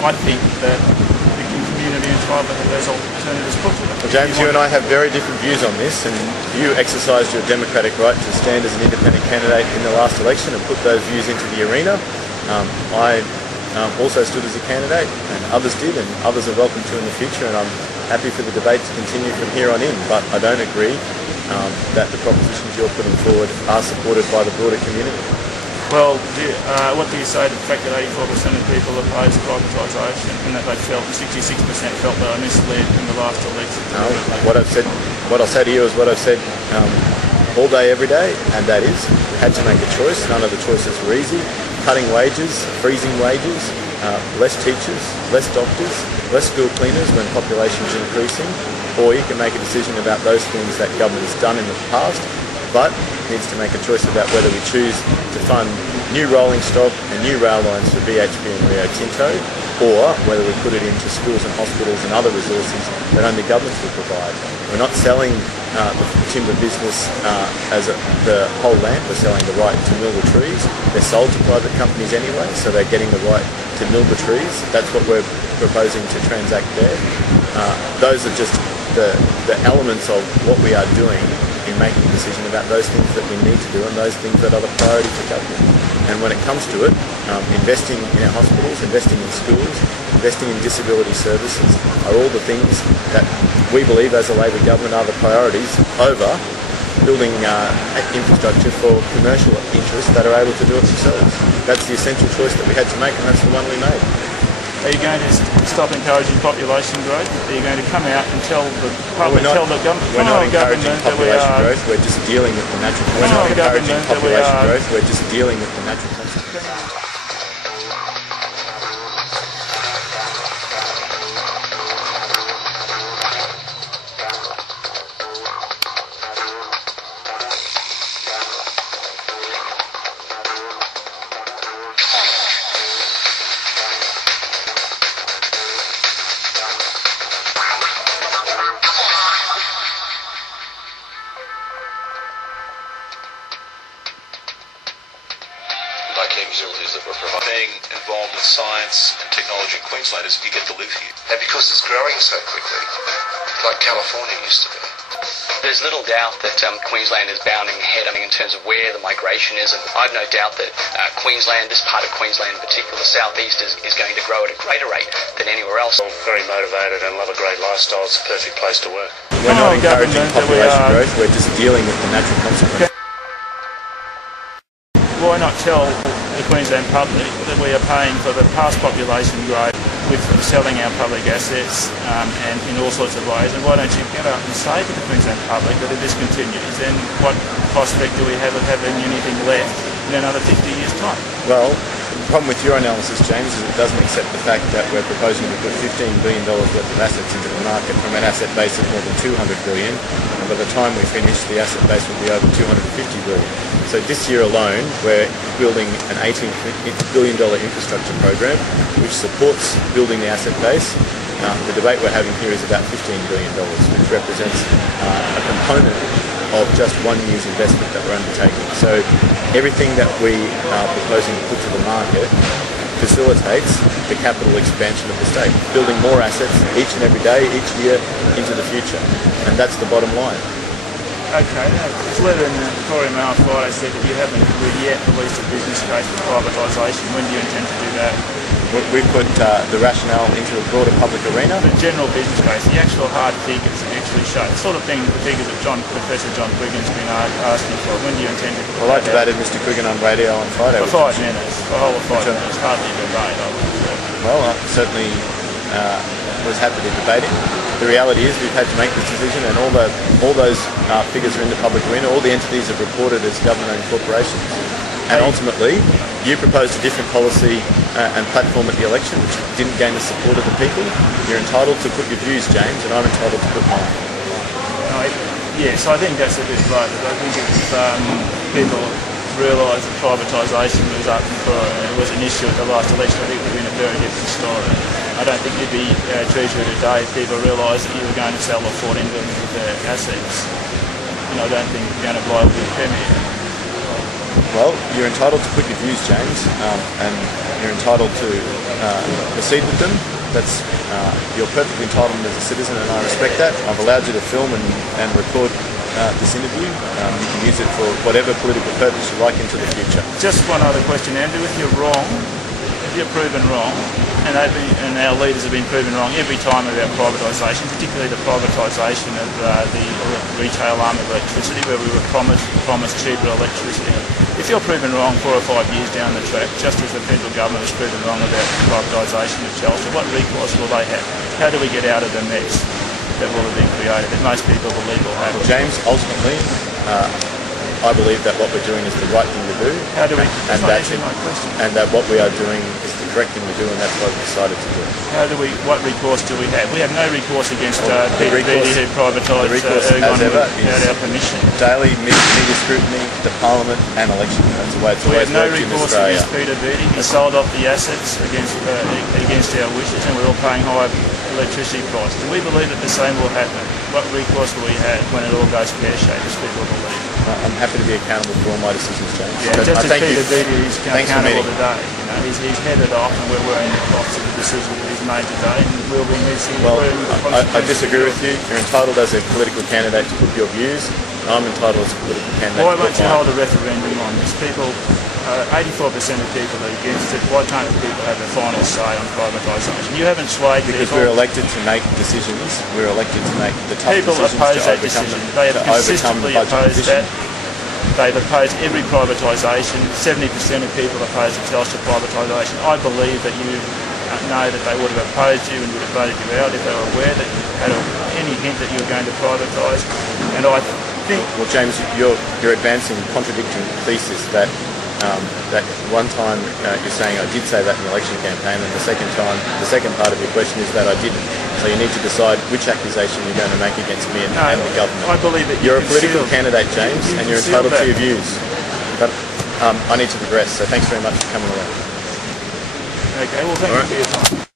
I think that the community and tribe have those alternatives put to them. Well, James, you and I have very different views on this, and you exercised your democratic right to stand as an independent candidate in the last election and put those views into the arena. I also stood as a candidate, and others did, and others are welcome to in the future, and I'm happy for the debate to continue from here on in, but I don't agree that the propositions you're putting forward are supported by the broader community. Well, what do you say to the fact that 84% of people opposed privatisation, and that they felt 66% felt they were misled in the last election? What I'll say to you is what I've said all day, every day, and that is we had to make a choice. None of the choices were easy. Cutting wages, freezing wages, less teachers, less doctors, less school cleaners when population is increasing, or you can make a decision about those things that government has done in the past, but needs to make a choice about whether we choose to fund new rolling stock and new rail lines for BHP and Rio Tinto, or whether we put it into schools and hospitals and other resources that only governments will provide. We're not selling the timber business as the whole land, we're selling the right to mill the trees. They're sold to private companies anyway, so they're getting the right to mill the trees. That's what we're proposing to transact there. Those are just the elements of what we are doing in making a decision about those things that we need to do and those things that are the priority for government. And when it comes to it, investing in our hospitals, investing in schools, investing in disability services are all the things that we believe as a Labor government are the priorities over building infrastructure for commercial interests that are able to do it themselves. That's the essential choice that we had to make, and that's the one we made. Are you going to stop encouraging population growth? Are you going to come out and tell the public, tell the government? We're not encouraging population growth. We're just dealing with the natural. We're not encouraging population growth. We're just dealing with the natural consequences. Is that we're being involved in science and technology in Queensland is you get to live here. And because it's growing so quickly, like California used to be. There's little doubt that Queensland is bounding ahead in terms of where the migration is, and I've no doubt that Queensland, this part of Queensland in particular, the southeast, is going to grow at a greater rate than anywhere else. I'm very motivated and love a great lifestyle. It's a perfect place to work. We're not encouraging population growth, we're just dealing with the natural consequences. Why not tell the Queensland public that we are paying for the past population growth with selling our public assets and in all sorts of ways, and why don't you get up and say to the Queensland public that if this continues, then what prospect do we have of having anything left in another 50 years' time? Well, the problem with your analysis, James, is it doesn't accept the fact that we're proposing to put $15 billion worth of assets into the market from an asset base of more than $200 billion, and by the time we finish, the asset base will be over $250 billion. So this year alone, we're building an $18 billion infrastructure program which supports building the asset base. The debate we're having here is about $15 billion, which represents a component of just 1 year's investment that we're undertaking. So everything that we are proposing to put to the market facilitates the capital expansion of the state, building more assets each and every day, each year into the future. And that's the bottom line. Okay, this letter in the Victoria Mail Friday said that you haven't yet released a business case for privatisation. When do you intend to do that? We put the rationale into a broader public arena. The general business case, the actual hard figures actually show, the sort of thing, the figures that Professor John Quiggin's been asking for. When do you intend to put Well, I debated Mr Quiggin on radio on Friday. For 5 minutes, a whole of 5 minutes, hardly a debate, I would have thought. Well, I certainly was happy to debate it. The reality is we've had to make this decision, and all those figures are in the public arena. All the entities are reported as government-owned corporations. And ultimately, you proposed a different policy and platform at the election, which didn't gain the support of the people. You're entitled to put your views, James, and I'm entitled to put mine. Yes, I think that's a bit low. I think if people realise that privatisation was an issue at the last election, I think it would have been a very different story. I don't think you'd be Treasurer today if people realised that you were going to sell off 14 billion of their assets. And I don't think you're going to blow up with the Premier. Well, you're entitled to put your views, James, and you're entitled to proceed with them. That's you're perfectly entitled as a citizen, and I respect that. I've allowed you to film and record this interview. You can use it for whatever political purpose you like into the future. Just one other question, Andrew. If you're wrong, if you're proven wrong, and our leaders have been proven wrong every time about privatisation, particularly the privatisation of the retail arm of electricity, where we were promised cheaper electricity. If you're proven wrong 4 or 5 years down the track, just as the federal government has proven wrong about privatisation of Telstra, what recourse will they have? How do we get out of the mess that will have been created, that most people believe will happen? Well, James, ultimately, I believe that what we're doing is the right thing to do. How do we? That's not answering my question. And that what we are doing is the correct thing to do, and that's what we decided to do. How do we? What recourse do we have? We have no recourse against Peter Beattie, who privatised Ergon without our permission. Daily media scrutiny, the Parliament, and elections. That's the way it's always worked in Australia. We have no recourse against Peter Beattie. He sold off the assets against our wishes, and we're all paying high electricity prices. Do we believe that the same will happen? What recourse will we have when it all goes pear-shaped, as people believe? I'm happy to be accountable for all my decisions, James. Yeah, but just as Peter Beattie is accountable today. You know, he's headed off, and we're wearing the costs of the decision that he's made today, and we'll be missing. Well, I disagree with you. You're entitled as a political candidate to put your views. I'm entitled as a political candidate. Why won't you hold a referendum on this? 84% of people are against it. Why can't people have a final say on privatisation? You haven't swayed people. Because we're elected to make decisions. We're elected to make the tough decisions. People oppose that decision. They have consistently opposed that. They've opposed every privatisation. 70% of people oppose the Telstra privatisation. I believe that you know that they would have opposed you and would have voted you out if they were aware that you had any hint that you were going to privatise. And I think... Well, James, you're advancing contradicting thesis that one time you're saying I did say that in the election campaign, and the second part of your question is that I didn't. So you need to decide which accusation you're going to make against me and the government. I believe that you're a political candidate, James, and you're entitled to your views. But I need to progress, so thanks very much for coming along. Okay, well, thank you for your time.